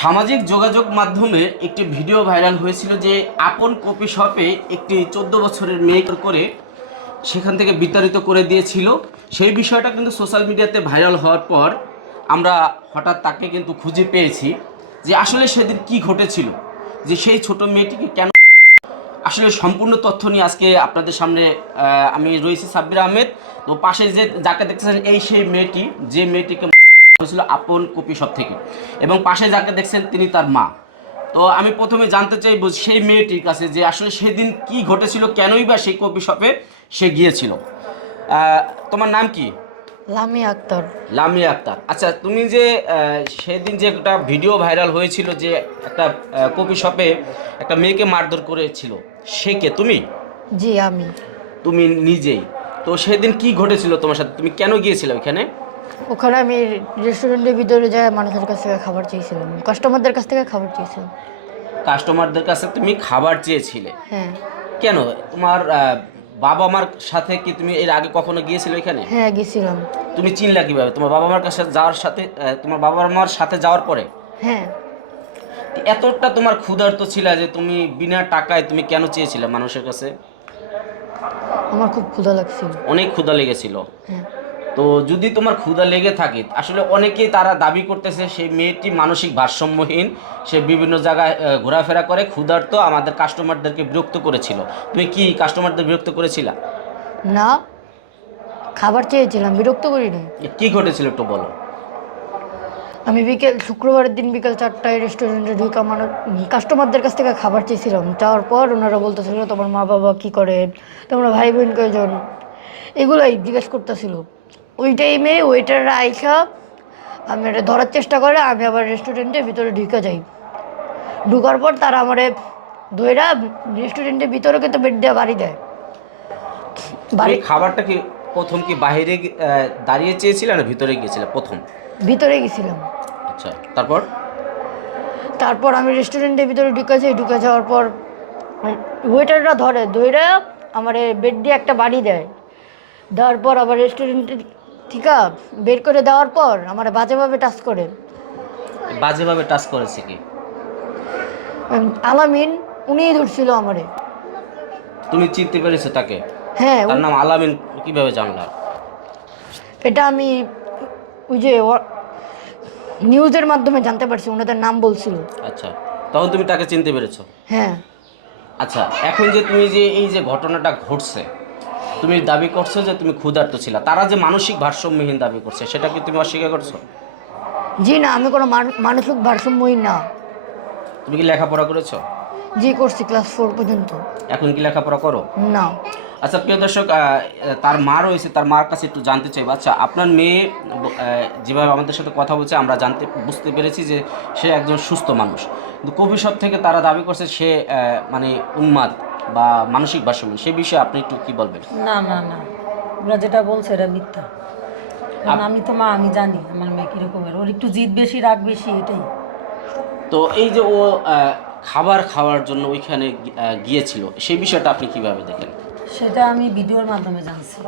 সামাজিক যোগাযোগ মাধ্যমে একটি ভিডিও ভাইরাল হয়েছিল যে আপন কপি শপে একটি 14 বছরের মেয়ে করে সেখান থেকে বিতাড়িত করে দিয়েছিল। সেই বিষয়টা কিন্তু সোশ্যাল মিডিয়াতে ভাইরাল হওয়ার পর আমরা হঠাৎ তাকে কিন্তু খুঁজে পেয়েছি যে আসলে সেদিন কি ঘটেছিল, যে সেই ছোট মেয়েটিকে কেন। আসলে সম্পূর্ণ তথ্য নিয়ে আজকে আপনাদের সামনে আমি রয়েছি সাব্বির আহমেদ। তো পাশে যে যাকে দেখতেছেন এই সেই মেয়েটি, যে মেয়েটিকে হয়েছিল আপন কপি শপ থেকে, এবং পাশে যাকে দেখছেন তিনি তার মা। তো আমি প্রথমে জানতে চাইব সেই মেয়েটির কাছে যে আসলে সেদিন কি ঘটেছিল, কেনই বা সেই কপি শপে সে গিয়েছিল। তোমার নাম কি? লামিয়া আক্তার। লামিয়া আক্তার। আচ্ছা, তুমি যে সেদিন যে একটা ভিডিও ভাইরাল হয়েছিল যে একটা কপি শপে একটা মেয়েকে মারধর করেছিল, সে কে? তুমি? জি আমি। তুমি নিজেই? তো সেদিন কি ঘটেছিল তোমার সাথে, তুমি কেন গিয়েছিলে ওইখানে? ওখানে আমি রেস্টুরেন্টের ভিতরে যাই, মানুষের কাছ থেকে খাবার চেয়েছিলাম, কাস্টমারদের কাছ থেকে খাবার চেয়েছিলাম। কাস্টমারদের কাছে তুমি খাবার চেয়েছিলে? হ্যাঁ। কেন? তোমার বাবা মার সাথে কি তুমি এর আগে কখনো গিয়েছিলে ওইখানে? হ্যাঁ গেছিলাম। তুমি চিনলা কিভাবে তোমার বাবা মার কাছে যাওয়ার সাথে, তোমার বাবা মার সাথে যাওয়ার পরে? হ্যাঁ। এতটা তোমার ক্ষুধার্ত ছিলা যে তুমি বিনা টাকায় তুমি কেন চেয়েছিলে মানুষের কাছে? আমার খুব ক্ষুধা লাগছিল। অনেক ক্ষুধা লেগেছিল? হ্যাঁ। তো যদি তোমার ক্ষুধা লেগে থাকে, আসলে অনেকেই তারা দাবি করতেছে সেই মেয়েটি মানসিক ভারসাম্যহীন, সে বিভিন্ন জায়গায় ঘোরাফেরা করে, ক্ষুধার্ত, আমাদের কাস্টমারদেরকে বিরক্ত করেছিল। তুমি কি কাস্টমারদের বিরক্ত করেছিলা? না, খাবার চেয়েছিলাম, বিরক্ত করিনি। কি ঘটেছিল একটু বলো। আমি শুক্রবারের দিন বিকেল 4টায় রেস্টুরেন্টে ঢুকা কাস্টমারদের কাছ থেকে খাবার চেয়েছিলাম। চাওয়ার পর ওনারা বলতেছিল তোমার মা বাবা কী করেন, তোমরা ভাই বোন কয়জন, এগুলাই জিজ্ঞেস করতেছিল। ওই টাইমে ওয়েটাররা আইসা আমি এটা ধরার চেষ্টা করে, আমি আবার রেস্টুরেন্টের ভিতরে ঢুকে যাই। ঢুকার পর তারা আমারে ধইরা রেস্টুরেন্টের ভিতরে কিন্তু বেড দিয়ে বাড়ি দেয়। তুমি বাড়ি খাবারটা কি প্রথম কি বাইরে দাঁড়িয়ে চেয়েছিলে না ভিতরে গিয়েছিলে প্রথম? ভিতরে গেছিলাম। আচ্ছা, তারপর? তারপর আমি রেস্টুরেন্টের ভিতরে ঢুকে যাই। ঢুকে যাওয়ার পর ওয়েটাররা ধইরা আমার বেড দিয়ে একটা বাড়ি দেয়। দেওয়ার পর আবার রেস্টুরেন্টে থেকে বের করে দেওয়ার পর আমার বাজেভাবে টাচ করে। বাজেভাবে টাচ করেছে কি? আলামিন, উনিই ধরছিল আমারে। তুমি চিনতে পেরেছো তাকে? হ্যাঁ, তার নাম আলামিন? কিভাবে জানলা? এটা আমি ওই যে নিউজের মাধ্যমে জানতে পারছি, ওনাদের নাম বলছিল। আচ্ছা, তখন তুমি তাকে চিনতে পেরেছো? হ্যাঁ। আচ্ছা, এখন যে তুমি যে এই যে ঘটনাটা ঘটছে, তুমি দাবি করছো যে তুমি ক্ষুধার্ত ছিলা, তারা যে মানসিক ভারসাম্যহীন দাবি করছে, সেটা কি তুমি অস্বীকার করছো? জি না, আমি কোনো মানসিক ভারসাম্যহীন না। তুমি কি লেখাপড়া করেছো? জি করছি, ক্লাস 4 পর্যন্ত। এখন কি লেখাপড়া করো? না। আচ্ছা প্রিয় দর্শক, তার মা রয়েছে, তার মার কাছে একটু জানতে চাইবো। আচ্ছা, আপনার মেয়ে যেভাবে আমাদের সাথে কথা বলছে, আমরা বুঝতে পেরেছি যে সে একজন সুস্থ মানুষ, কিন্তু কফি শপ থেকে তারা দাবি করছে সে মানে উন্মাদ বা মানসিক ভারসাম্য। সে বিষয়ে আপনি একটু কি বলবেন? না না না, ওরা যেটা বলছে এটা মিথ্যা। কারণ আমি তো মা, আমি জানি আমার মেয়ে কীরকমের, ওর একটু জিদ বেশি, রাগ বেশি, এটাই। তো এই যে ও খাবার খাওয়ার জন্য ওইখানে গিয়েছিল, সেই বিষয়টা আপনি কিভাবে দেখেন? সেটা আমি ভিডিওর মাধ্যমে জানছি।